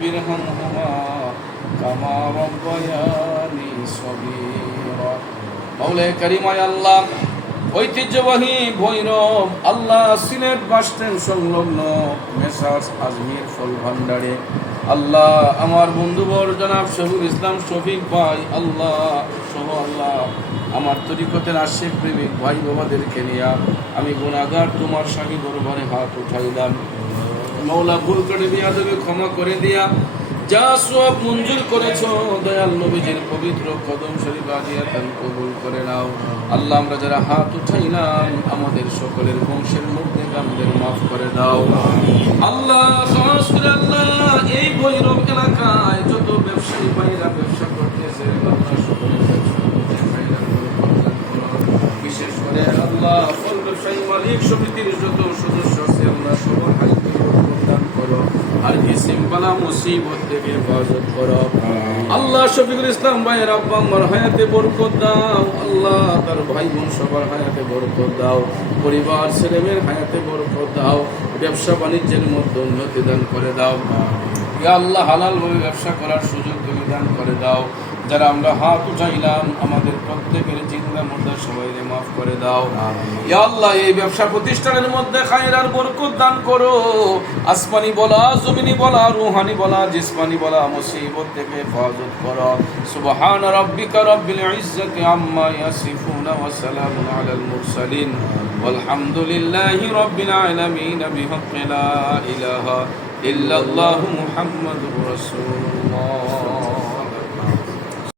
ارحمهما كما ربياني صغيرا মওলা করিম আল্লাহ ঐতিহ্যবাহী ভৈরব আল্লাহ Sylhet bus stand সংলগ্ন messrs Ajmer ফল ভান্ডারে আল্লাহ আমার বন্ধুবর জনাব শফিকুল ইসলাম শফিক ভাই আল্লাহ সহ আল্লাহ আমার তরিকতের আশিক প্রেমিক ভাই বাবাদেরকে নিয়ে আমি গুনাহগার তোমার শাহী দরবারে হাত উঠাইলাম। মওলা ভুল করে দিয়া দেবে, ক্ষমা করে দিয়া যা সওয়াব মঞ্জুর করেছো দয়াল নবীজির পবিত্র কদম শরীফ আজিয়াতান কবুল করে নাও। আল্লাহ আমরা যারা হাত উঠাইলাম আমাদের সকলের বংশের মধ্যে গামদের মাফ করে দাও। আল্লাহ খাস করে আল্লাহ এই ভৈরব এলাকায় যত ব্যবসায়ী ভাইরা ব্যবসা করতেছে আল্লাহ সকলের ব্যবসা বিশেষ করে আল্লাহ ফল ব্যবসায়ী মালিক সমিতির যত সদস্য আছে আল্লাহ সবার হাইতে প্রদান করো, আর কিসিম বালা মুসিবত থেকে হেফাজত করো। আল্লাহ শফিকুল ইসলাম ভাইয়ের আব্বা আম্মার হায়াতে বরকত দাও। আল্লাহ তার ভাই বোন সবার হায়াতে বরকত দাও, পরিবার ছেলে মেয়ের হায়াতে বরকত দাও, ব্যবসা বাণিজ্যের মধ্যে উন্নতি দান করে দাও। ইয়া আল্লাহ হালালভাবে ব্যবসা করার সুযোগ তুমি দান করে দাও। যারা আমরা হাত উঠাইলাম আমাদের প্রত্যেকের জিন্দা মুর্দা সবাইকে মাফ করে দাও। ইয়া আল্লাহ এই ব্যবসা প্রতিষ্ঠানের মধ্যে খায়ের আর বরকত দান করো। আসমানি বলা, জমিনি বলা, রুহানি বলা, জিসমানি বলা মুসিবত থেকে হেফাজত করো। সুবহান রাব্বিকা রাব্বিল ইজ্জাতি আম্মা ইয়াসিফুন ওয়া সালামুন আলাল মুরসালিন ওয়ালহামদুলিল্লাহি রাব্বিল আলামিন বিহাক্কি লা ইলাহা ইল্লাল্লাহু মুহাম্মাদুর রাসূলুল্লাহ।